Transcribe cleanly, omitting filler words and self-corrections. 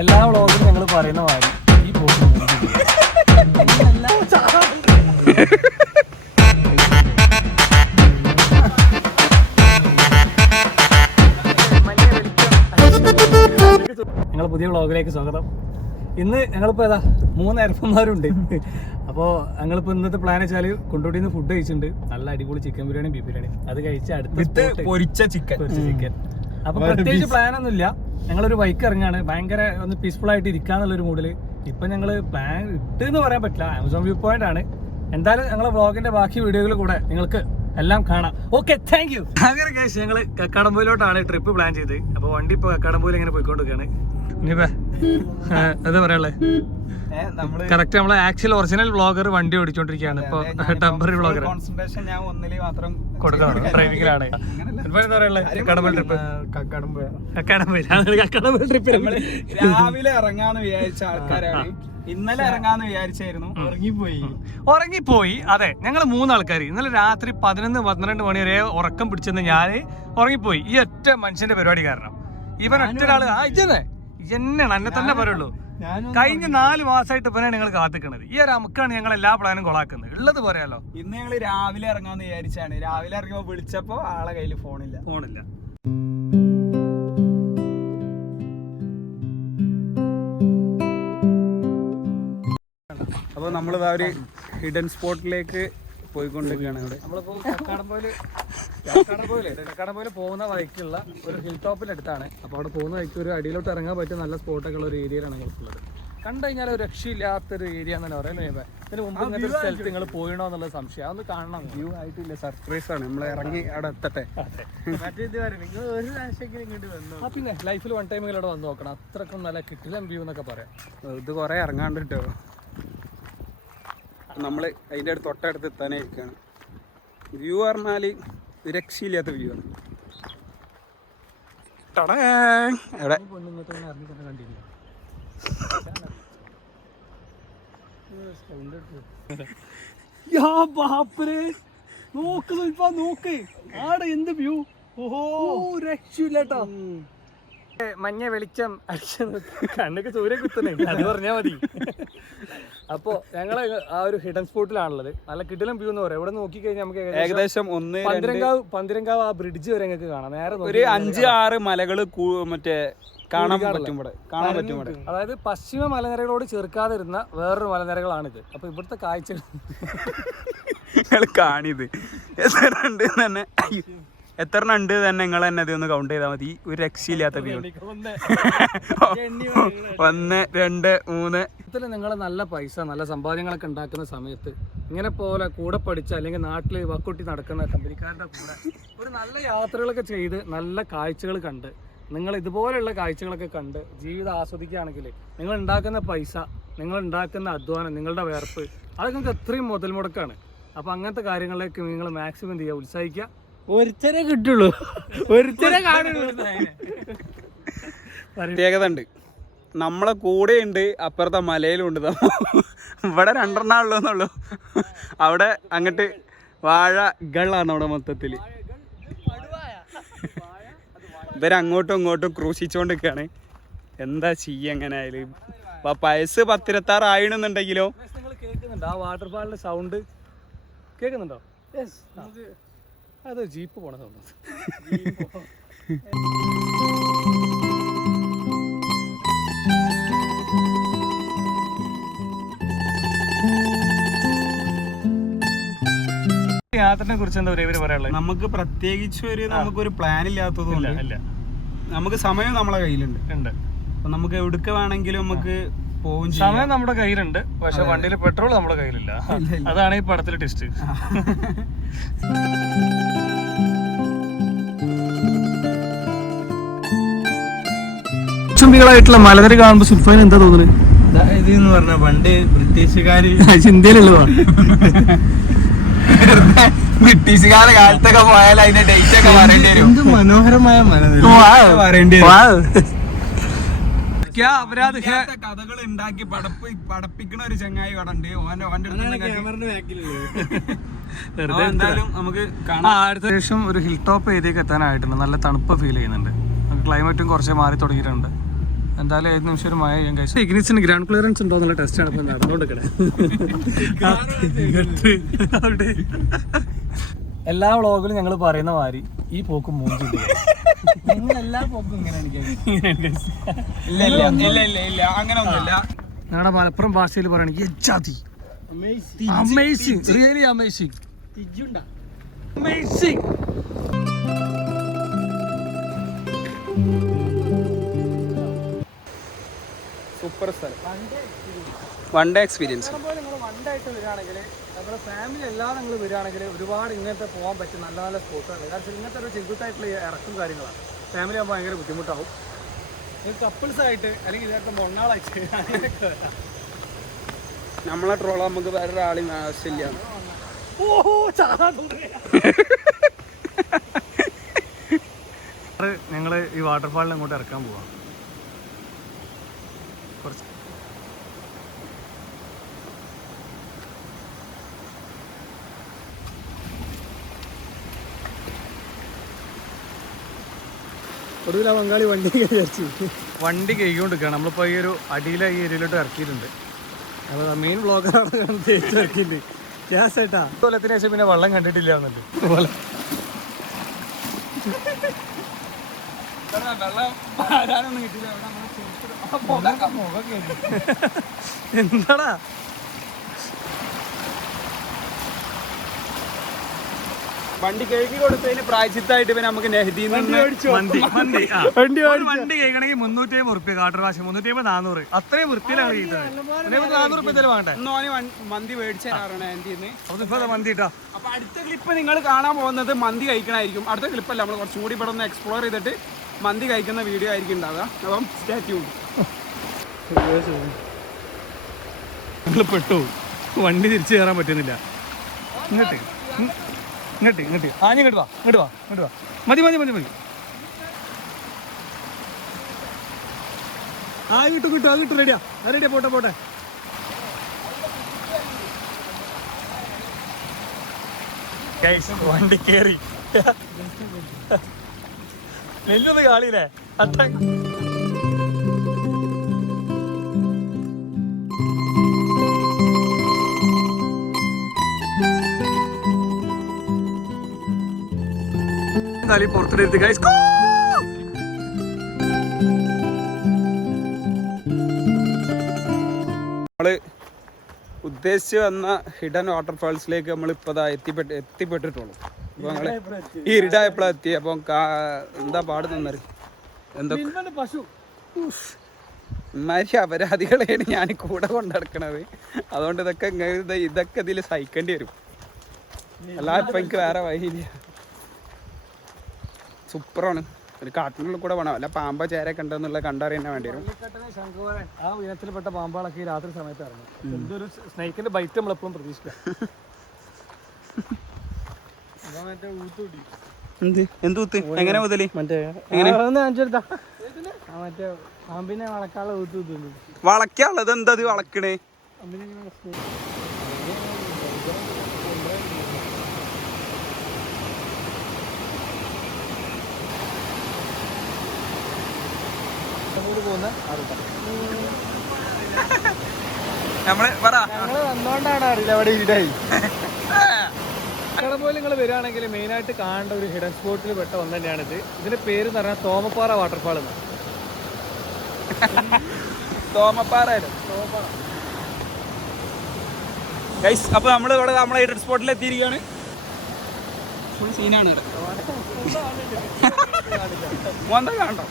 എല്ലാ വ്ളോഗിലും ഞങ്ങൾ പറയുന്ന മാതിരി ഈ പോക്ക് ഞങ്ങൾ പുതിയ വ്ളോഗിലേക്ക് സ്വാഗതം. ഇന്ന് ഞങ്ങളിപ്പോൾ ഏതാ 3 അരപ്പന്മാരുണ്ട്. അപ്പോൾ ഞങ്ങളിപ്പോൾ ഇന്നത്തെ പ്ലാൻ വെച്ചാൽ കൊണ്ടോട്ടിന്ന് ഫുഡ് കഴിച്ചിട്ടുണ്ട്. നല്ല അടിപൊളി ചിക്കൻ ബിരിയാണി, ബീഫ് ബിരിയാണി. അത് കഴിച്ച് അടുത്ത പൊരിച്ച ചിക്കൻ. അപ്പൊ പ്രത്യേകിച്ച് പ്ലാനൊന്നുമില്ല. ഞങ്ങളൊരു ബൈക്ക് ഇറങ്ങാണ്. ഭയങ്കര ഒന്ന് പീസ്ഫുൾ ആയിട്ട് ഇരിക്കാന്നുള്ളൊരു മൂഡില്. ഇപ്പൊ ഞങ്ങള് പ്ലാൻ ഇട്ടെന്ന് പറയാൻ പറ്റില്ല, ആമസോൺ വ്യൂ പോയിന്റ് ആണ്. എന്തായാലും ഞങ്ങളെ വ്ളോഗിന്റെ ബാക്കി വീഡിയോകൾ കൂടെ നിങ്ങൾക്ക് എല്ലാം കാണാം. Okay, thank you. അങ്ങനെ കേസ് ഞങ്ങള് കക്കാടംപോയിലോട്ടാണ് ട്രിപ്പ് പ്ലാൻ ചെയ്തത്. അപ്പൊ വണ്ടി ഇപ്പൊ കക്കാടംപോയിൽ ഇങ്ങനെ പോയിക്കൊണ്ടിരിക്കുകയാണ്. ഇനിയിപ്പോ എന്താ പറയാ, കറക്റ്റ് നമ്മളെ ആക്ച്വൽ ഒറിജിനൽ വ്ളോഗർ വണ്ടി ഓടിച്ചോണ്ടിരിക്കുകയാണ്. ഇപ്പൊ ടെമ്പററി വ്ളോഗർ കൊടുക്കണം, ഡ്രൈവിംഗിലാണ്. എന്താ പറയാ, കക്കാടംപോയിൽ ട്രിപ്പ്. കക്കാടംപോയിൽ ട്രിപ്പ് രാവിലെ ഇറങ്ങാന്ന് വിചാരിച്ച ആൾക്കാരാണ്. ഇന്നലെ ഇറങ്ങാന്ന് വിചാരിച്ചായിരുന്നു, ഉറങ്ങിപ്പോയി. അതെ, ഞങ്ങൾ 3 ആൾക്കാർ ഇന്നലെ രാത്രി 11-12 മണി വരെ ഉറക്കം പിടിച്ചെന്ന് ഞാൻ ഉറങ്ങിപ്പോയി. ഈ ഒറ്റ മനുഷ്യന്റെ പരിപാടി കാരണം. ഇവൻ ഒറ്റ ഒരാള് എന്നെയാണ്, എന്നെ തന്നെ പറയുള്ളൂ. കഴിഞ്ഞ 4 മാസമായിട്ട് ഇവനാണ് ഞങ്ങൾ കാത്തിക്കണത്. ഈ ഒരു അമുക്കാണ് ഞങ്ങൾ എല്ലാ പ്ലാനും കൊളാക്കുന്നത്. ഉള്ളത് പറയാലോ. ഇന്ന് ഞങ്ങള് രാവിലെ ഇറങ്ങാന്ന് വിചാരിച്ചാണ്. രാവിലെ ഇറങ്ങിയപ്പോ വിളിച്ചപ്പോ ആളെ കയ്യിൽ ഫോണില്ല. അപ്പോൾ നമ്മളിതാ ഒരു ഹിഡൻ സ്പോട്ടിലേക്ക് പോയിക്കൊണ്ടിരിക്കുകയാണ്. ഇവിടെ നമ്മളിപ്പോൾ കക്കാടംപോയിൽ പോകുന്ന വഴിക്കുള്ള ഒരു ഹിൽ ടോപ്പിന്റെ അടുത്താണ്. അപ്പോൾ അവിടെ പോകുന്ന വഴിക്ക് ഒരു അടിയിലോട്ട് ഇറങ്ങാൻ പറ്റിയ നല്ല സ്പോട്ടൊക്കെ ഉള്ള ഒരു ഏരിയയിലാണ് ഞങ്ങൾക്കുള്ളത്. കണ്ടു കഴിഞ്ഞാൽ ഒരു രക്ഷയില്ലാത്തൊരു ഏരിയ എന്ന് പറയുന്നത്. ഇതിന് മുമ്പ് ഇങ്ങനത്തെ ഒരു സ്ഥലത്ത് നിങ്ങൾ പോയിണോ എന്നുള്ള സംശയം. അതൊന്ന് കാണണം. വ്യൂ ആയിട്ടില്ല, സർപ്രൈസ് ആണ്. നമ്മൾ ഇറങ്ങി അവിടെ എത്തട്ടെ. പിന്നെ ലൈഫിൽ 1 ടൈം ഇവിടെ വന്ന് നോക്കണം. അത്രക്കും നല്ല കിട്ടില്ല വ്യൂ എന്നൊക്കെ പറയാം. ഇത് കുറെ ഇറങ്ങാണ്ട് കേട്ടോ. നമ്മൾ അതിൻ്റെ അടുത്ത് തൊട്ടടുത്ത് എത്താനേ ഇരിക്കുകയാണ്. വ്യൂ പറഞ്ഞാൽ രക്ഷയില്ലാത്ത വ്യൂ ആണ്. എവിടെ നോക്ക് ആടെ എന്ത് വ്യൂ. ഓഹോ, രക്ഷയില്ലാട്ടോ. മഞ്ഞ വെളിച്ചം കണ്ണൊക്കെ സൂര്യ കുത്തണേ, അത് പറഞ്ഞാ മതി. അപ്പൊ ഞങ്ങള് ആ ഒരു ഹിഡൻ സ്പോട്ടിലാണുള്ളത്. നല്ല കിടിലം വ്യൂ എന്ന് പറയാം. ഇവിടെ നോക്കിക്കഴിഞ്ഞാൽ നമുക്ക് ഏകദേശം പന്തിരങ്കാവ് ആ ബ്രിഡ്ജ് വരെ ഞങ്ങൾക്ക് കാണാം. നേരെ ഒരു 5-6 മലകള് മറ്റേ കാണാൻ പറ്റും. അതായത് പശ്ചിമ മലനിരകളോട് ചേർക്കാതിരുന്ന വേറൊരു മലനിരകളാണിത്. അപ്പൊ ഇവിടുത്തെ കാഴ്ചകൾ കാണിത് എത്ര ഉണ്ട് തന്നെ നിങ്ങൾ തന്നെ അതൊന്ന് കൗണ്ട് ചെയ്താൽ മതി. ഒരു രക്ഷയില്ലാത്ത വ്യൂ. 1, 2, 3. ഇതിൽ നിങ്ങൾ നല്ല പൈസ, നല്ല സമ്പാദ്യങ്ങളൊക്കെ ഉണ്ടാക്കുന്ന സമയത്ത് ഇങ്ങനെ പോലെ കൂടെ പഠിച്ച അല്ലെങ്കിൽ നാട്ടിൽ വക്കുട്ടി നടക്കുന്ന കമ്പനിക്കാരുടെ കൂടെ ഒരു നല്ല യാത്രകളൊക്കെ ചെയ്ത് നല്ല കാഴ്ചകൾ കണ്ട് നിങ്ങൾ ഇതുപോലെയുള്ള കാഴ്ചകളൊക്കെ കണ്ട് ജീവിതം ആസ്വദിക്കുകയാണെങ്കിൽ നിങ്ങൾ ഉണ്ടാക്കുന്ന പൈസ, നിങ്ങൾ ഉണ്ടാക്കുന്ന അധ്വാനം, നിങ്ങളുടെ വേർപ്പ്, അതൊക്കെ നിങ്ങൾക്ക് എത്രയും മുതൽ മുടക്കാണ്. അപ്പോൾ അങ്ങനത്തെ കാര്യങ്ങളിലേക്ക് നിങ്ങൾ മാക്സിമം എന്ത് ചെയ്യുക, ഉത്സാഹിക്കുക. ഒരുത്തരെ കിട്ടുള്ളൂ, ഒരുത്തരെ കാണുള്ളൂ. പ്രത്യേകത ഉണ്ട്, നമ്മളെ കൂടെ ഉണ്ട്, അപ്പുറത്തെ മലയിലും ഉണ്ട്. ഇവിടെ 2 ഉള്ളൂ എന്നുള്ളൂ. അവിടെ അങ്ങോട്ട് വാഴകളാണ് അവിടെ മൊത്തത്തിൽ. ഇവരങ്ങോട്ടും ഇങ്ങോട്ടും ക്രൂശിച്ചോണ്ടിരിക്കുകയാണ്. എന്താ ചെയ്യ എങ്ങനെ ആയാലും. വയസ്സ് 10-26 ആയിണെന്നുണ്ടെങ്കിലോ. കേൾക്കുന്നുണ്ടോ ആ വാട്ടർഫാളിന്റെ സൗണ്ട്? കേൾക്കുന്നുണ്ടോ? അത് ജീപ്പ് പോണ സൗണ്ട്. യാത്രനെ കുറിച്ച് എന്താ പറയാനുള്ളത്? നമുക്ക് പ്രത്യേകിച്ച് നമുക്കൊരു പ്ലാൻ ഇല്ലാത്തതുകൊണ്ട് നമുക്ക് സമയം നമ്മളെ കയ്യിലുണ്ട്. അപ്പൊ നമുക്ക് എവിടേക്ക് വേണമെങ്കിലും നമുക്ക് പോകും. സമയം നമ്മുടെ കയ്യിലുണ്ട്, പക്ഷെ വണ്ടിയിൽ പെട്രോൾ നമ്മുടെ കയ്യിലില്ല. അതാണ് ഈ പടത്തിലെ ടെസ്റ്റ്. ചുംബികളായിട്ടുള്ള മലനിര കാണുമ്പോ സുൽഫാൻ എന്താ തോന്നുന്നത്? ഇതെന്ന് പറഞ്ഞ പണ്ട് ബ്രിട്ടീഷുകാര് ഇന്ത്യയിലുള്ളതാണ്. ബ്രിട്ടീഷുകാരുടെ കാലത്തൊക്കെ പോയാൽ അതിന്റെ ഡേറ്റ് ഒക്കെ പറയേണ്ടി വരും. മനോഹരമായ പറയേണ്ടി വരും. കഥകൾ ഉണ്ടാക്കി പടപ്പിക്കണ ഒരു ചങ്ങായി കടണ്ട്. എന്തായാലും നമുക്ക് അടുത്ത ശേഷം ഒരു ഹിൽ ടോപ്പ് ഏരിയക്ക് എത്താനായിട്ടുണ്ട്. നല്ല തണുപ്പ് ഫീൽ ചെയ്യുന്നുണ്ട്. ക്ലൈമറ്റും കുറച്ച് മാറി തുടങ്ങിയിട്ടുണ്ട്. എന്തായാലും 5 നിമിഷം ഒരു മഴ ചെയ്യാൻ കഴിച്ചു. ഇഗ്നിസിന് ഗ്രൗണ്ട് ക്ലിയറൻസ് ഉണ്ടോ എന്നുള്ള ടെസ്റ്റാണ് ഇപ്പം നടന്നുകൊണ്ടിരിക്കണേ. എല്ലാ വ്ളോഗിലും ഞങ്ങൾ പറയുന്ന മാതിരി ഈ പോക്ക് മൂഞ്ചില്ല. എല്ലാ പോക്കും ഇങ്ങനെയാണ്. ഞങ്ങളുടെ മലപ്പുറം ഭാഷയിൽ പറയുകയാണെങ്കിൽ എജാതി amazing, really amazing, amazing. Super സ്ഥലം, വൺ ഡേ എക്സ്പീരിയൻസ്. നിങ്ങൾ വൺ ഡേ ആയിട്ട് വരികയാണെങ്കിൽ നമ്മുടെ ഫാമിലി എല്ലാം നിങ്ങൾ വരികയാണെങ്കിൽ ഒരുപാട് ഇങ്ങനത്തെ പോകാൻ പറ്റും നല്ല നല്ല സ്പോട്ടുകൾ. കാരണം ഇങ്ങനത്തെ ഒരു ചെറുതായിട്ടുള്ള ഇറക്കും കാര്യങ്ങളാണ്. ഫാമിലി ആകുമ്പോൾ ഭയങ്കര ബുദ്ധിമുട്ടാവും. കപ്പിൾസ് ആയിട്ട് അല്ലെങ്കിൽ ഇതൊക്കെ മൊണ്ണാളായിട്ട് അങ്ങനെയൊക്കെ വരാം. നമ്മളെ ട്രോള നമുക്ക് വേറൊരാളെയും ആവശ്യമില്ല. ഞങ്ങൾ ഈ വാട്ടർഫാളിൽ അങ്ങോട്ട് ഇറക്കാൻ പോവാം. കുറച്ച് ഒടുവിൽ ആ ബംഗാളി വണ്ടി വിചാരിച്ചു വണ്ടി കൈകൊണ്ടിരിക്കുകയാണ്. നമ്മളിപ്പോൾ ഈ ഒരു അടിയിലെ ഈ ഏരിയയിലോട്ട് ഇറക്കിയിട്ടുണ്ട്. അപ്പോൾ മെയിൻ ബ്ലോഗറാണ് തേച്ച് ഇറക്കിയിട്ടുണ്ട്. ഗ്യാസ് ഏട്ടാ കൊല്ലത്തിന് ശേഷം പിന്നെ വെള്ളം കണ്ടിട്ടില്ല എന്നുണ്ട്. എന്താടാ വണ്ടി കഴുകി കൊടുത്തതിന് പ്രായച്ചിത്തായിട്ട് പിന്നെ നമുക്ക് വണ്ടി കഴിക്കണമെങ്കിൽ 350 റുപ്യ കാട്ടർ ഭാഷ, 350 400 അത്രയും വൃത്തിയിലാണ് കഴിക്കുന്നത്. 400 റുപ്യ തന്നെ വേണ്ടേ? മന്തി മേടിച്ചാണ് അതിപ്പോ മന്തി ഇട്ടാ. അപ്പൊ അടുത്ത ക്ലിപ്പ് നിങ്ങൾ കാണാൻ പോകുന്നത് മന്തി കഴിക്കണായിരിക്കും. അടുത്ത ക്ലിപ്പല്ല, നമ്മൾ കുറച്ചും കൂടി ഇവിടെ ഒന്ന് എക്സ്പ്ലോർ ചെയ്തിട്ട് മന്തി കഴിക്കുന്ന വീഡിയോ ആയിരിക്കും ഉണ്ടാവുക. അപ്പം സ്റ്റേ ട്യൂൺഡ്. നമ്മൾ പെട്ടു, വണ്ടി തിരിച്ചു കയറാൻ പറ്റുന്നില്ല. ഇങ്ങോട്ട് ഇങ്ങോട്ട് ഇങ്ങോട്ട് ഇങ്ങോട്ട് വാ, ഇങ്ങോട്ട് വാ, ഇങ്ങോട്ട് വാ. മതി മതി മതി മതി. കിട്ടും കിട്ടും, അത് കിട്ടും. റെഡിയാ, അത് റെഡിയാ. പോട്ടെ പോട്ടെ. വണ്ടി കേറി നെല്ലത് കാളിയില്ലേ അത്ര. പുറത്തെടുത്ത് ഗൈസ് നമ്മള് ഉദ്ദേശിച്ച് വന്ന ഹിഡൻ വാട്ടർഫാൾസിലേക്ക് നമ്മൾ ഇപ്പോൾ എത്തിപ്പെട്ടിട്ടുള്ളൂ. അപ്പോൾ ഞങ്ങൾ ഈ ഇരുടായപ്പോഴാണ് എത്തി. അപ്പം എന്താ പാട് തന്നത് എന്തൊക്കെ ഇമാതിരി അപരാധികളെയാണ് ഞാൻ കൂടെ കൊണ്ടുനടക്കണത്. അതുകൊണ്ട് ഇതൊക്കെ ഇതിൽ സഹിക്കേണ്ടി വരും. അല്ലാതെ ഇപ്പം എനിക്ക് വേറെ വഴിയില്ല. സൂപ്പറാണ്. ഒരു കാട്ടിനുള്ളിൽ കൂടെ വേണം, അല്ല പാമ്പ ചേരൊക്കെ ഉണ്ടെന്നുള്ള കണ്ടറിയാൻ വേണ്ടി വരും. ആ ഉയരത്തിൽപ്പെട്ട പാമ്പുകളൊക്കെ ഈ രാത്രി സമയത്ത് ഇറങ്ങും. എന്തൊരു സ്നേക്കിന്റെ ബൈറ്റ് നമ്മളെപ്പോഴും പ്രതീക്ഷിക്കാം. എന്ത് എങ്ങനെ മുതല് മറ്റേ പാമ്പിനെ വളക്കാനുള്ള ഊത്ത് വളക്കാനുള്ളത് എന്താ വളക്കണേ? വന്നോണ്ടാണ് അറിയില്ല അവിടെ ഇരുടായി. പോലും നിങ്ങൾ വരികയാണെങ്കിൽ മെയിനായിട്ട് കാണേണ്ട ഒരു ഹിഡൻ സ്പോട്ടിൽ പെട്ട ഒന്ന് തന്നെയാണിത്. ഇതിന്റെ പേര് എന്ന് പറഞ്ഞാൽ തോമപ്പാറ വാട്ടർഫാൾ എന്നാണ്. തോമപ്പാറ. അപ്പൊ നമ്മള് ഇവിടെ നമ്മളെ ഹിഡൻ സ്പോട്ടിൽ എത്തിയിരിക്കുകയാണ്. ഫുൾ സീനാണ് ഇവിടെ. കാണണ്ടോ?